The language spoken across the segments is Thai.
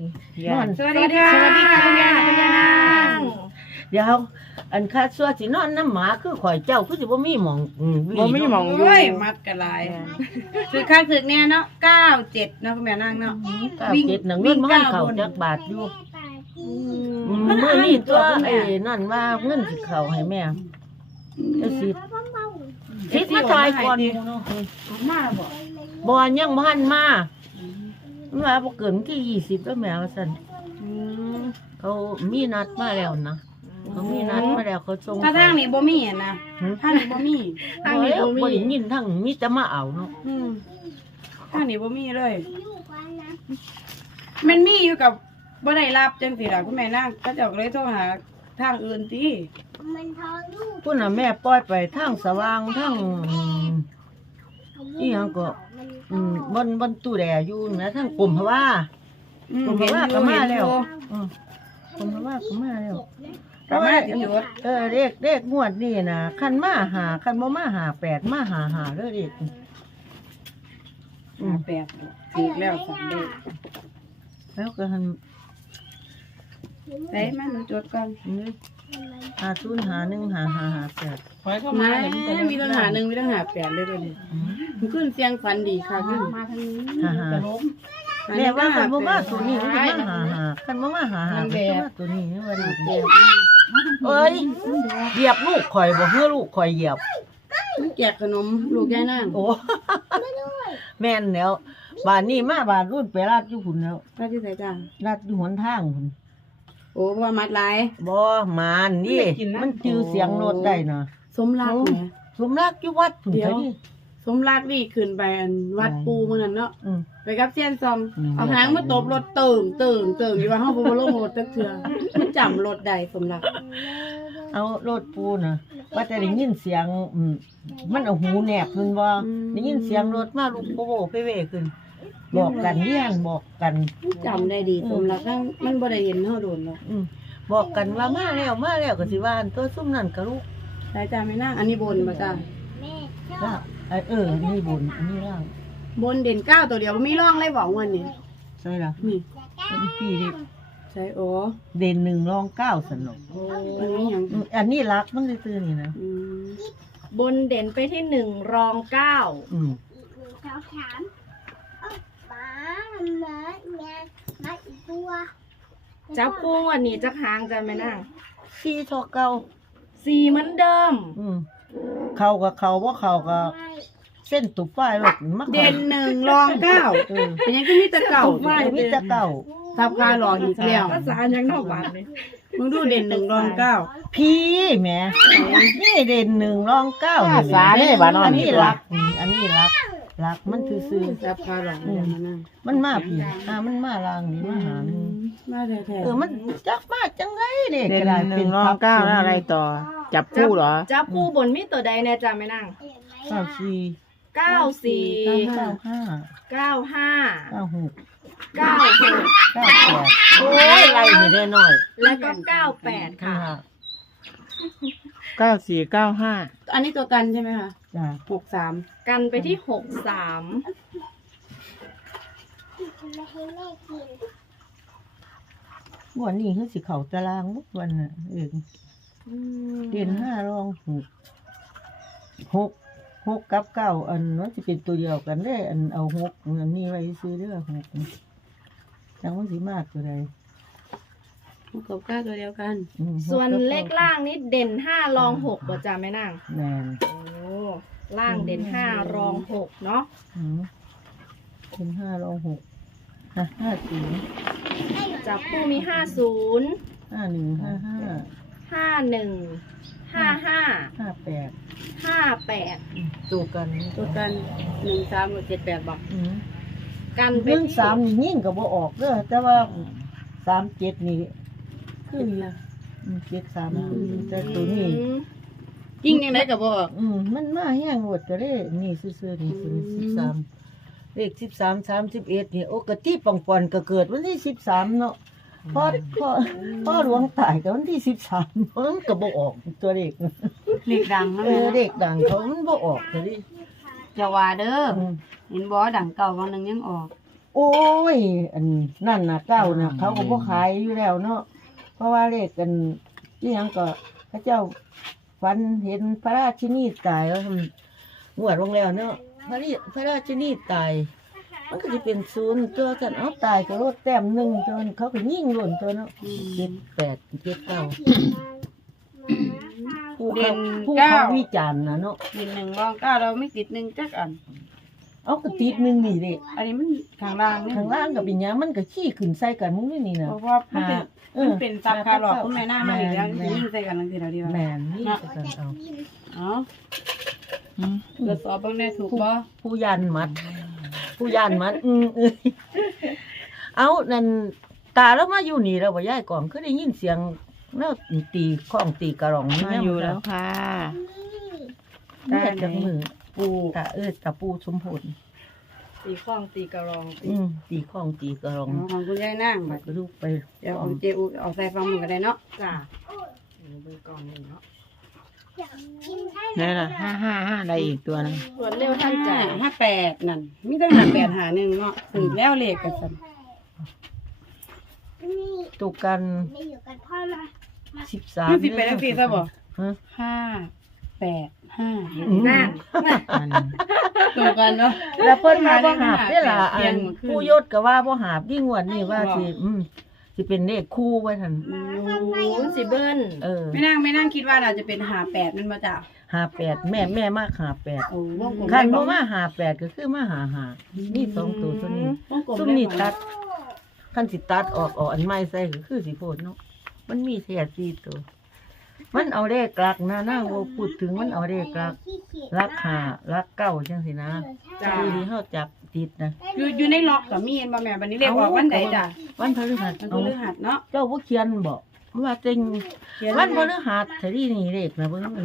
นอนสวัสดีค่ะ สวัสดีค่ะคุณยายคุณยายนางเดี๋ยวอันคาซัวสินอนน้ำหมาคือข่อยเจ้าคือสิบ่มีหมองอืบ่มีหม้องโอ้ยมัดกันหลายคือข้างถึกเนี่ยเนาะเก้าเจ็ดเนาะคุณแม่นางเนาะเก้าเจ็ดหนังเงินมันเข้าจักบาทอยู่อืมมื้อนี้ตัวไอ้นั่นว่าเงินสิเข้าให้แม่เดี๋ยวสิสิมาทายก่อนหมู่เนาะมาบ่บ่ยังบ่ทันมา มันว่าบ่เกินวันที่20แล้วแม่ว่าซั่นเขามีนัดมาแล้วนะเขามีนัดมาแล้วเขาส่งถ้าทางนี้บ่มีอะนะทางนี้บ่มี ทางนี้บ่บ่มีได้ยินทั้งมีแต่มาเอาเนาะอืมทางนี้บ่มีเลย มันมีอยู่กับบ่ได้รับจังซี่ล่ะคุณแม่นางก็เจ้าก็เลยโทรหาทางอื่นติพุ่นน่ะแม่ปล่อยไปทางสว่างทาง อืมอีหยังก็ อืมบนบนตู้แดอยู่นะทางกลุ่มเพราะว่า อืมกลุ่มเพเห็ราะนว่าอก็ยู่มาเห็นอแล้วยู่ อืมกลุ่มเพราะว่าก็มาแล้วก็มาที่จุดเออเด็กเด็กงวดนี่นะคันมาหาคันบ่มาหาแปดมาหาหาเด้อเด็กอืมแปดถูกแล้วสามเด็กแล้วก็หันเด้มาหนูจดก่อน นี่หาศูนย์หาหนึ่งหาหาหาแปดข อให้เข้ามามามีตั้งหาหนึ่งมีตั้งหาแปดเลยตัวนี้อืมมันขึ้นเสียงฟันดีค่ะขึ้นมาทางนี้หาหาแม่ว่าคันบ่มาตัวนี้มันจะมาหาหาคันบ่มาหาหามันจะมาตัวนี้นี่ว่าเด็กแปดเอ้ยเหยียบลูกข่อยบ่เฮือลูกข่อยเหยียบมันแจกขนมลูกยายนางโอ้แม่นแล้วบ้านนี้มาบ้านรุ่นไปลาดอยู่พุ่นแล้วพระที่ใส่จ้าลาดอยู่หนทางพุ่นโอ้เพราะว่ามัดหลายบ่มานนี่มันจื้อเสียงรถได้นะ สมรักแหมสมรักอยู่วัดพุ่นเดี๋ยวเท่านี้สมรักนี่ขึ้นไปอันวัดปูมื้อนั้นเนาะอืม ไปกับเซียนซองอืม เอาหางมาตบรถเติ่งเติ่งเติ่งอยู่ว่าเฮาบ่บ่ลงรถจักเทื่อมันจำรถได้สมรักเอารถปูน่ะว่าแต่ได้ยินเสียงอืมมันเอาหูแนบขึ้นบ่ได้ยินเสียงรถมาลูกโบโบไปเวขึ้นบอกกันเรียนบอกกัน มันจำได้ดีสมรักทั้งมันบ่ได้เห็นเฮาโดนหรอกอืมบอกกันว่ามาแล้วมาแล้วก็สิว่าอันตัวซุ่มนั่นก็ลูก สายจ้าไม่นั่งอันนี้บนบ่จ้าล่างไอ้เอออันนี่บนอันนี้ล่างบนเด่นเก้าตัวเดียวมีร่องเลยบอกวันนี้ใช่ละนี่อันนี้พี่เด็กใช่โอ้เด่นหนึ่งรองเก้าสนุกอันนี้หยังอืมอันนี้รักมันเลยตื้อนี่นะอืมบนเด่นไปที่หนึ่งรองเก้าอืมเขาถามเอ้าป๋าทำไมเนี่ยมาอีกตัวจับปูวันนี้จะหางจะไม่นั่งสี่ทอเก้า สี่เหมือนเดิม อืมเขากับเขาว่าเขากับเส้นตุบฝ้ายรถมักเด่นหนึ่งรองเก้าเออเป็นยังก็มีแต่เก่าตุบฝ้ายมีแต่เก่าทับคาหลอกอีกแล้วภาษายังนอกบ้านเลยมึงดูเด่นหนึ่งรองเก้าพี่แหม่นี่เด่นหนึ่งรองเก้าภาษาเนี่ยบ้านนอน อันนี้รักอืมอันนี้รัก รักมันซื่อทับคาหลอกอย่างนั้นนะๆมันมาพี่อ่ามันมาลางนี่มาหาหนึ่งมาแท้ๆเออมันจักมากจังไรเด็กเด่นกระดาษหเป็นึ่นงรองเก้าแล้วอะไรต่อ จับคู่เหรอ จับคู่บนมีตัวใดเนี่ยจะไม่นั่งเห็นไหมเก้าสี่เก้าสี่เก้าห้าเก้าห้าเก้าหกเก้าหกเก้าแปดโอ้ยไรนี่ได้หน่อยแล้วก็เก้าแปดค่ะ เก้าสี่เก้าห้าอันนี้ตัวกันใช่ไหมคะ จ้าหกสามกันไปที่หกสามไม่ให้แม่กินวันนี้คือสิเขาตารางมุกวันน่ะเองเดือนห้ารองหกหกหกกับเก้าอันมันจะเป็นตัวเดียวกันได้ อันเอาหกอันนี้ไว้ซื้อเด้อหกจังมันสิมากตัวใดหกกับเก้าตัวเดียวกัน อืมหกส่วนกับเลขล่างนี่เด่นห้ารองหกบ่จะไม่นั่งแม่นโอ้ ล่างเด่นห้ารองหกเนาะอืมเป็นห้ารองหกห้าห้าสี่จับคู่มีห้าศูนย์ห้าหนึ่งห้าห้าห้าหนึ่งห้าห้าห้าแปดห้าแปดตัวกันตัวกันหนึ่งสามกับเจ็ดแปดบอกอืมกันไปเรื่องที่สามนี่ยิ่งกับบ่ออกเด้อแต่ว่าสามเจ็ดนี่คืออยู่อืมเจ็ดสามคืออยู่แต่ตัวนี้ อืม ยิ่งยังไงกับบอกอืมมันมาแห้งหมดก็เลยนี่ซื่อๆนี่คือสิบสามเลขสิบสามสามสิบเอ็ดนี่โอ้กะที่ปองปอนก็เกิดวันที่สิบสามเนาะพ่อพ่อพ่อหลวงตายกับวันที่สิบสามมันก็บ่ออกตัวเลขเด็กดังนะเอแม่อนะเด็กดังเขามันบ่ออกเลยจะว่าเด้ออืมเห็นบอดังเก่าวันหนึ่งยังออกโโอ้ย อันนั่นน่ะเก้าน่ะเขาก็บ่ขายอยู่แล้วเนาะเพราะว่าเลขกันที่ยังก็พระเจ้า ฝันเห็นพระราชินีตายแล้วงวดลงแล้วเนาะพระราพระราชินีตาย มันก็จะเป็นศูนย์ตัวสันเอาตายก็ลดแต้มหนึ่งจนเขาก็ยิ่งหล่นตัวเนาะเจ็ดแปดเจ็ดเก้าผู้เขาผู้เขาวิจารณ์นะเนาะดินหนึ่งรองเก้าเราไม่ติดหนึ่งจักอัน เอากระติดหนึ่งนี่เด็อันนี้มันข้างล่างนี่ข้างล่างกับเป็นหยังมันก็ขี้ขึ้นใส่กันมึงนี่นี่นะเพราะว่ามันเป็นออมันเป็นซับคาร์ลอกคุณแม่หน้ามาอีกแล้วแม่ยิ่งใส่กันลังทีเดียวดีแมว่านนี่ใส่กันเอาเอ๋อตรวจสอบเบ้างแน่ถูกบ่ผู้ยันมัด ผู้ยันมัดอืมเอ้ยเอานั่นตาแล้วมาอยู่นี่แล้วบ่ยายก่อนคือได้ยินเสียงแล้วตีข้องตีกระรองนี่มาอยู่แล้วค่ะแม่จากมือ ปูตาเอ้ยตาปูสมพลตีข้องตีกระรองอืมตีข้องตีกระรองของคุณยายนั่งมันก็ลูกไปเดี๋ยวของเจอูเอาใส่ฟังมือกันได้เนาะจ้าเบอร์กองหนึ่งเนาะนี่ล่ะห้าห้าห้าอะไรอีกตัวหนึงส่วนเร็วท่านใจห้าแปดนั่นมีตั้งห้าแปดหาหนึ่งเนาะสืบแล้วเลขกันสันนี่ตุกกันไม่อยู่กันพ่อมาสิบสามมันสิบแปดเลขสี่ซะบ่ฮะห้า แปดห้าอืมนั่นอันตรงกันเนาะแล้วเพิ่นมาบ่หาบได้อล่ะเปลี่อัยนนหมดขึ้นผู้ยศก็ว่าบ่หาบนี่งวดนี่ว่าสิอืมสิเป็นเลขคู่ไว้ท่านศูนย์สิเบิ้ลเออไม่นั่งไม่นั่งคิดว่าเราจะเป็นหาแปดมันมาจากหาแปดแม่แม่มากหาแปดโอ้วงกลมคันได้บ่บ่มาหาแปดก็คือมาหาหานี่สองตัวตัวนี้วงกลมซุมได้นี่บ่ตัดคันสิตัดออกเออกอันใหม่ใส่ก็คือสิโพดเนาะมันมีแค่สี่ตัว มันเอาเลขกลักนะนะว่าพูดถึงมันเอาเลขกลักรักหารักเก้าจังสินะจ้าคือที่เฮาจับติดนะอยู่อยู่ในล็อกกับมีเห็นบ่แม่บัดนี้เรียกว่าวันใดจ้ะวันพฤหัสมันเอาพฤหัสเนาะเจ้าบ่เขียนบอกว่าเต็งเขียนวันพฤหัสแต่ที่นี่เลขนะเบิ่งมัน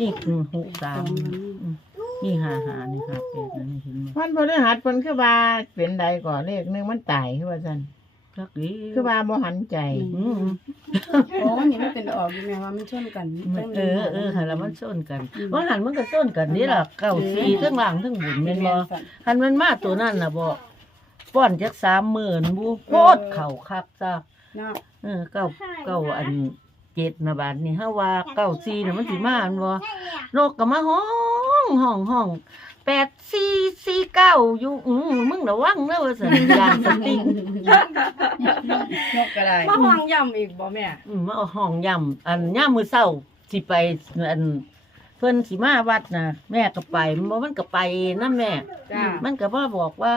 นี่คือหกสามอืมนี่หาหานี่หาแปดนะนี่เห็นบ่วันพฤหัสเพิ่นคือว่าเป็นใดก่อนเลขหนึงมันตายคือว่าซั่น จักดีคือว่าบ่หันใจ อืมโอ้มันนี่มันเป็นออกอยู่แม่ว่ามันชนกันเออเออหันแล้วมันส้นกันว่าหันมันก็ส้นกันนี่ล่ะเก้าสี่ทั้งหลังทั้งบุญแม่นบ่หันมันมาตัวนั้นน่ะบ่ป้อนจักสามหมื่นบูโคตรเข่าคักจ้าเนาะเออเก้าเก้าอันเจ็ดนะบาทนี่ฮะว่าเก้าสี่น่ะมันสิมาอันบ่นกก็มาห้องห้องห้องแปดสี่สี่เก้าอยู่อือมึงระวังเด้อว่าซั่นยานสติง นกก็ได้มาห้องย่ำอีกบ่แม่อืมมาเอาห้องย่ำอันย่ำมือเศร้าสิไปอันเพิ่นสิมาวัดนะแม่ก็ไปมันบ่มันก็ไปนะแม่ จ้ามันก็มาบอกว่า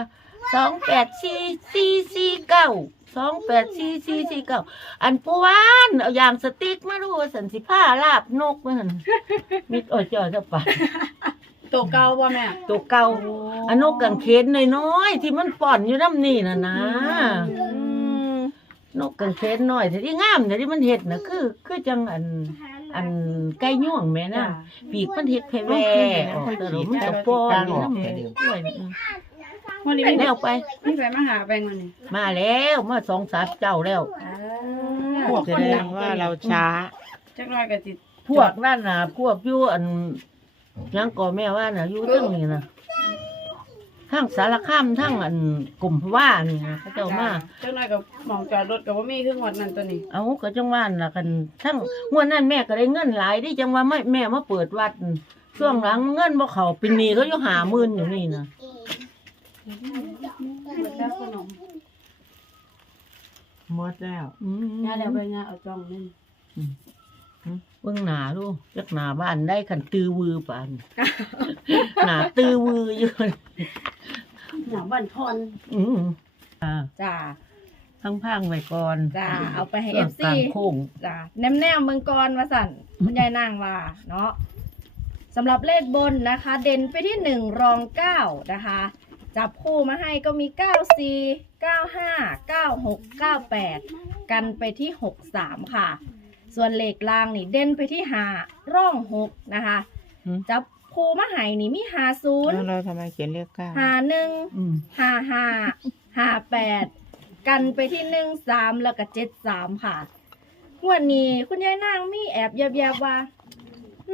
สองแปดสี่สี่สี่เก้าสองแปดสี่สี่สี่เก้าอันปูวานเอาอย่างสติ๊กมาดูว่าสันสิผ้าลาบนกมันมิดโอ้ยเจ้าเจ้าป่าตัวเก่าบ่แม่ตัวเก่าอันนกกังเขนน้อยๆที่มันป่อนอยู่น้ำนี่น่ะนะ อืม นกกังเขนน้อยแต่ที่งามแต่ที่มันเห็ดน่ะคือ คือจังอัน อันไก่ย่วงแม่น่ะปีกมันเห็ดแผ่แว่ออกแต่ละมันก็ป้อนอยู่น้ำนี่ด้วยอืมวันนี้ไปมีแล้วไปมีใครมาหาไปวันนี้มาแล้วมาสองสามเจ้าแล้วพวกแสดงว่าเราช้าจักหน่อยก็สิพวกนั่นน่ะพวกอยู่อันยังก่อแม่ว่าน่ะอยู่เรื่องนี้นะ ทั้งสารคามทั้งอันกลุ่มว่านี่นะเขาเจ้ามาจักหน่อยก็หมองจอดรถก็บ่มีคือหมดนั่นตัวนี้เอาก็จังว่าน่ะกันทั้งงวดนั้นแม่ก็ได้เงินหลายดิจังว่าไม่แม่มาเปิดวัด ช่วงหลังเงินบ่เข้าเป็นหนี้เขาอยู่หาหมื่นอยู่นี่นะหมดแล้วขนมหมดแล้วอืมย่าแล้วไปย่าเอาจ้องนี่เบิ่งหน้าดูจักหน้าบ้านได้คันตือวือปานหน้าตือวืออยู่ หน้าบ้านพรอืมอ่าจ้าทั้งพังไว้ก่อนจ้าเอาไปให้ส่วน FC กลางโค้ง จ้าแนมแนมๆเมืองกรมาสั่นคุณยายนางว่าเนาะสำหรับเลขบนนะคะ เด่นไปที่หนึ่งรองเก้านะคะ จับคู่มาให้ก็มีเก้าสี่เก้าห้าเก้าหกเก้าแปดกันไปที่หกสามค่ะ ส่วนเลขล่างนี่เด่นไปที่หาร่องหกนะคะอืม จับ คู่มาให้นี่มีหาศูนย์แล้วเราทำไมเขียนเลขเก้าหาหนึ่งอืมห้าห้าห้าแปดกันไปที่หนึ่งสามแล้วก็เจ็ดสามค่ะงวดนี้คุณยายนางมีแอบแยบๆว่า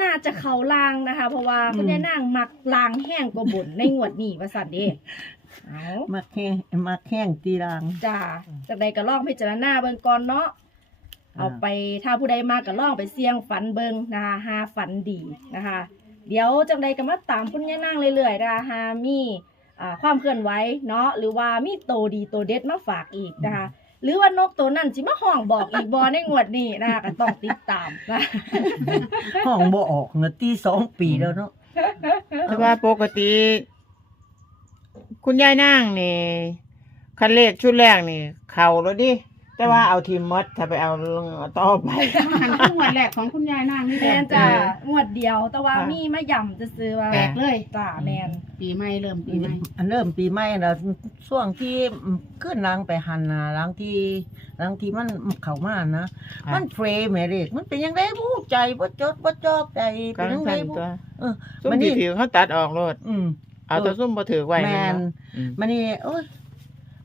น่าจะเขาลางนะคะ เพราะว่าคุณยายนางมักลางแห้งกว่าบนในงวดนี้ว่าสันเดเอามาแข้งมาแข้งตีรางจ้าจากใดก็ลองพิจารณาเบิ่งก่อนเนาะอ่าเอาไปถ้าผู้ใดมาก็ลองไปเสี่ยงฝันเบิ่งนะคะหาฝันดีนะคะ เดี๋ยวจากใดก็มาตามคุณย่านางเรื่อยๆนะคะหามีอ่าความเคลื่อนไหวเนาะหรือว่ามีโตดีโตเด็ดมาฝากอีกนะคะหรือว่านกตัวนั้นสิมาห้องบอกอีกบอในงวดนี้นะคะก็ต้องติดตามนะห้องบ่ออกเงตีสองปีแล้วเนาะแต่ว่าปกติ คุณยายนางนี่คันเลขชุดแรกนี่ เข่าแล้วดิ แต่ว่าเอาทีมมดถ้าไปเอาต่อไปหันขึ้นวันแรกของคุณยายนางนี่แมแหละนจ้างวดเดียว แต่ว่ามีมาย่ำจะซื้อๆว่าแปลกเลย จ้าแมนปีใหม่เริ่มปีใหม่อันเริ่มปีใหม่แล้วช่วงที่ขึ้นล้างไปหันนะล้างที่ล้างที่มันเข้ามานะค่ะมันเฟรแม่เด็กมันเป็นยังไงบู้ใจบ่จดบ่จอบใจก็เป็นยังไงสั่นบู้ ตัวเออซุ่มมันนี่ ที่ถือเขาตัดออกโลดอืม เอาแตัวซุ่มบ่ถือไว้แมแม่นนบ่อืม มันนี่โอ้ย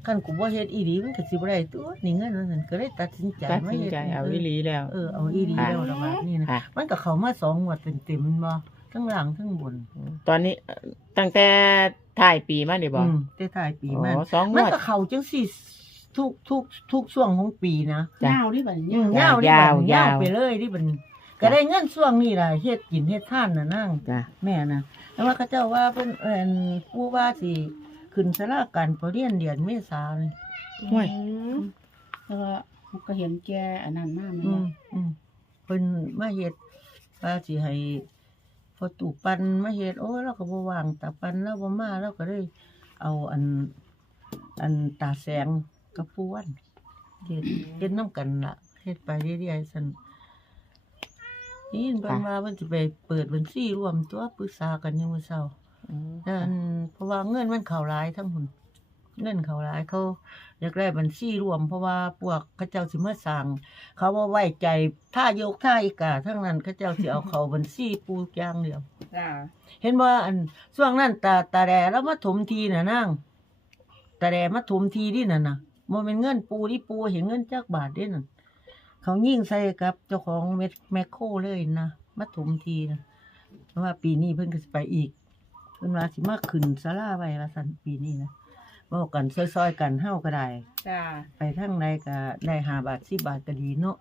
คันกูบ่เฮ็ดอีหลีมันก็สิบ่ได้ตัวนี่เงินว่าซั่นก็เลยตัดสินใจตัดมาสินฮ็ดใจเอาอีหลีแล้ว เออเอาอีหลีแล้วละบาดนี่นะค่ะ มันก็เข้ามาสองงวดเต็มๆมันบ่ทั้งหลังทั้งบนตอนนี้เอ่อตั้งแต่ถ่ายปีมานี่บ่อืมแต่ท้ายปีมัน อ๋อสองงมันวด ก็เข้าจังซี่ทุกทุกทุกช่วงของปีนะจ้ะ ยาวดิบัดนี้อืมยายาววดิยาบัวดยาวยาวไปเลยดิบัดนี้ก็ได้เงินช่วงนี้ล่ะเฮ็ดกินเฮ็ดทานน่ะนั่ง จ้ะ แม่นะแต่ว่าเขาเจ้าว่าเพิ่นเอิ่นผู้ว่าสิ ขึ้นสลาการประเรียนเดือนเมษานี่ห่วยอืมแล้วก็ก็เห็นแกอันนั้นมากมันอืว่ามอืมเพิ่นมาเฮ็ดว่าสิให้พอตู่ปันมาเฮ็ดโอ้เราก็บ่ว่างตาปันเราบ่มาเราก็เลยเอาอัน อันตาแสงกับปูวันเฮ็ดเฮ็ดนํกันล่ะเฮ็ดไปเรื่อยๆซั่นนี่เพิ่นว่าเพิ่นสิไปเปิดบัญชีรวมตัวปรึกษากันอยู่มื้อเช้าอืม นั่นเพราะว่าเงินมันเข้าหลายทั้งหุ่นเงินเข้าหลายเขาอยากได้บัญชีรวม เพราะว่าพวกเขาเจ้าสิมาสั่งเขาว่าไว้ใจท่ายกท่าอีกาทั้งนั้นเขาเจ้าสิเอาเข้าบัญชีปูอย่างเดียวจ้าเห็นว่าอันช่วงนั้นตาตาแดแล้วมาถมทีน่ะนางตาแดมาถมทีดินั่นน่ะบ่แม่นเงินปูที่ปูเห็นเงินจักบาทเด้นั่นเขายิ่งใส่กับเจ้าของเม็ดแมคโครเลยนะมาถมทีนะเพราะว่าปีนี้เพิ่นก็สิไปอีก เพิ่นว่าสิมาขึ้นศาลาไว้ละซั่นปีนี้นะเว้ากันซอยๆกันเฮาก็ได้ จ้าไปทางใดก็ได้5บาท10บาทก็ดีเนาะ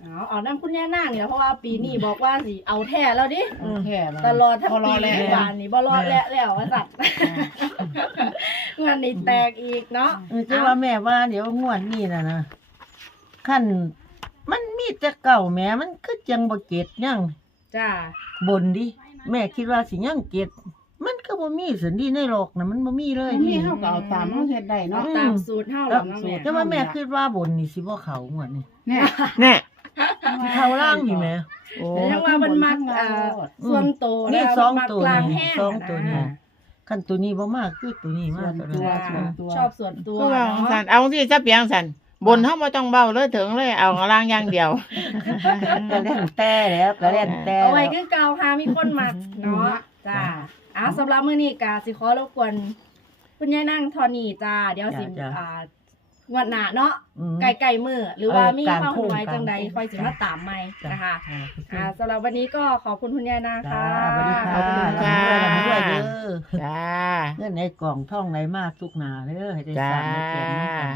เอาเอาน้ำคุณย่านางเนี่ยเพราะว่าปีนี้บอกว่าสิเอาแท้แล้วดิอืมแค่ว่าตลอดทั้งบ่รปีอแล้วบานนี้บ่รอดแล้วแล้วว่าสัตว์งานนี้แตกอีกเนาะเออแต่ว่าแม่ว่าเดี๋ยวงวดนี้น่ะนะคันมันมีแต่เก่าแหม่มันคือจังบ่เก็ดยังจ้าบนดิ แม่คิดว่าสิยังเก็ดมันก็บ่มีสันดีในโลกน่ะมันบ่มีเลยมีเฮาก็เอาตามเฮาเฮ็ดได้เอาเนาะ ตามสูตรเฮาหรอกเนาะแม่แต่ว่าแม่คิดว่าบนนี่สิบ่เข้างวดนี้แน่แน่สิเข้าล่างนี่แหม่โอ้แต่ยังว่ามันมักอ่าส่วนโตนี่แล้วสองมักตัวกลางนี่แห้งสองตัวนี่นะคันตัวนี้บ่มากคือตัวนี้มากตัวนั้นจ้าส่วนตัวชอบส่วนตัวคือว่าเนาะสันเอาสิจะเปียงสัน บนเฮาบ่ต้องเบาเลยถึงเลยเอาข้างล่างอย่างเดียว ก็เล่นแต่แล้วก็เล่นแต่เอาไว้แล้วคือเก่าค่ะมีคนมักเนาะจ้าอะสำหรับมื้อนี้ก็สิขอรบกวนคุณยายนั่งเทอนี่จ้าเดี๋ยวสิจ้ะอ่าวันหน้าเนาะอืมไก่ไก่มือหรือว่าเออมีกลางความโค้งไว้จังใดกลางโค้งคอยสิมาตามใหม่จ้ะนะคะอ่าอ่าสำหรับวันนี้ก็ขอบคุณคุณยายนะจ้าคะสวัสดีค่ะขอบคุณค่ะลำด้วยลำด้วยเด้อจ้าเงินในกล่องท่องไหนมากทุกหนาเด้อให้ได้จ้าสร้างได้เกียรตินำกัน